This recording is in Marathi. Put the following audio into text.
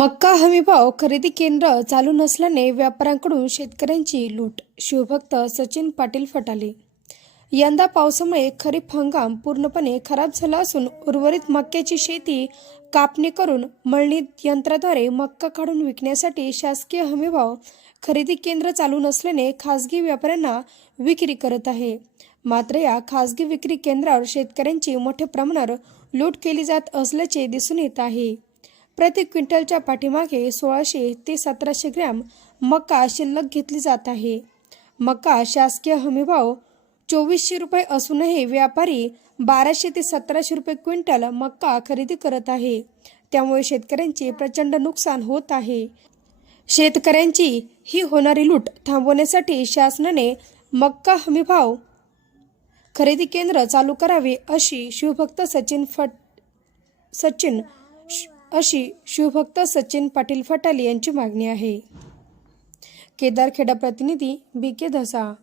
हमी भाव खरेदी केंद्र चालू नसल्याने व्यापाऱ्यांकडून शेतकऱ्यांची लूट शिवभक्त सचिन पाटील फटाले. यंदा पावसामुळे खरीप हंगाम पूर्णपणे खराब झाला असून उर्वरित मक्याची शेती कापणी करून मळणी यंत्राद्वारे मक्का काढून विकण्यासाठी शासकीय हमीभाव खरेदी केंद्र चालू नसल्याने खासगी व्यापाऱ्यांना विक्री करत आहे. मात्र या खासगी विक्री केंद्रावर शेतकऱ्यांची मोठ्या प्रमाणावर लूट केली जात असल्याचे दिसून येत आहे. प्रति क्विंटलच्या पाठीमागे सोळाशे ते सतराशे ग्रॅम मका शिल्लक घेतली जात आहे. मका शासकीय हमीभाव चोवीसशे रुपये असूनही व्यापारी बाराशे ते सतराशे रुपये क्विंटल मक्का खरेदी करत आहे. त्यामुळे शेतकऱ्यांचे प्रचंड नुकसान होत आहे. शेतकऱ्यांची ही होणारी लूट थांबवण्यासाठी शासनाने मक्का हमीभाव खरेदी केंद्र चालू करावे अशी शिवभक्त सचिन फट सचिन श- अशी शिवभक्त सचिन पाटील फटाले यांची मागणी आहे. केदारखेडा प्रतिनिधी बी के धसा